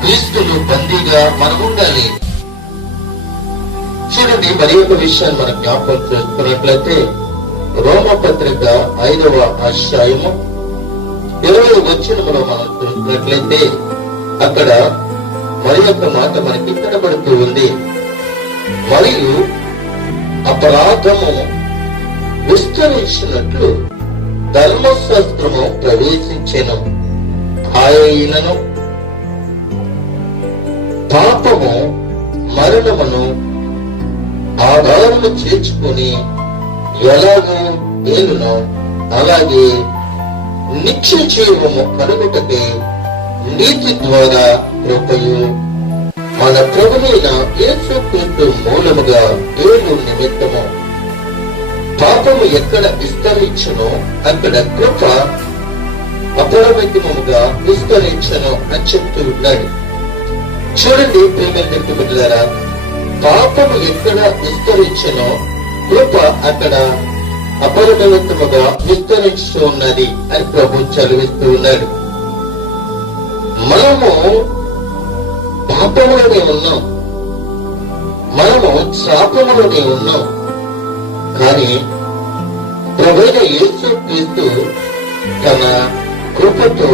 క్రీస్తులు బందీగా మనం ఉండాలి. చూడండి, మరి ఒక విషయాన్ని మనం జ్ఞాపకం చేసుకున్నట్లయితే రోమపత్రిక 5వ అధ్యాయము 20వ వచనములో మనం చూసినట్లయితే అక్కడ మరి ఒక మాట మనకి కనబడుతూ ఉంది. మరియు అపరాధము విస్తరించినట్లు ధర్మశాస్త్రము ప్రవేశించెను, ఆయనను పాపము మరణమును ఆధారము చేర్చుకొని ఎలాగో ఏలునో అలాగే నిత్య జీవము కలుగుటకై నీతి ద్వారా కృపయు మన ప్రభువైన యేసుక్రీస్తు మూలముగా ఏలు నిమిత్తము పాపము ఎక్కడ విస్తరించునో అక్కడ కృప అపరిమితముగా విస్తరించను అని చెప్తూ ఉన్నాడు. చూడండి ప్రియమైన బిడ్డలారా, పాపము ఎక్కడ విస్తరించనో కృప అక్కడ అపరిమితముగా విస్తరిస్తూ ఉన్నది అని ప్రభు చదివిస్తూ ఉన్నాడు. మనము పాపములోనే ఉన్నాం, మనము శాపములోనే ఉన్నాం. కానీ ప్రభువైన యేసుక్రీస్తు తన కృపతో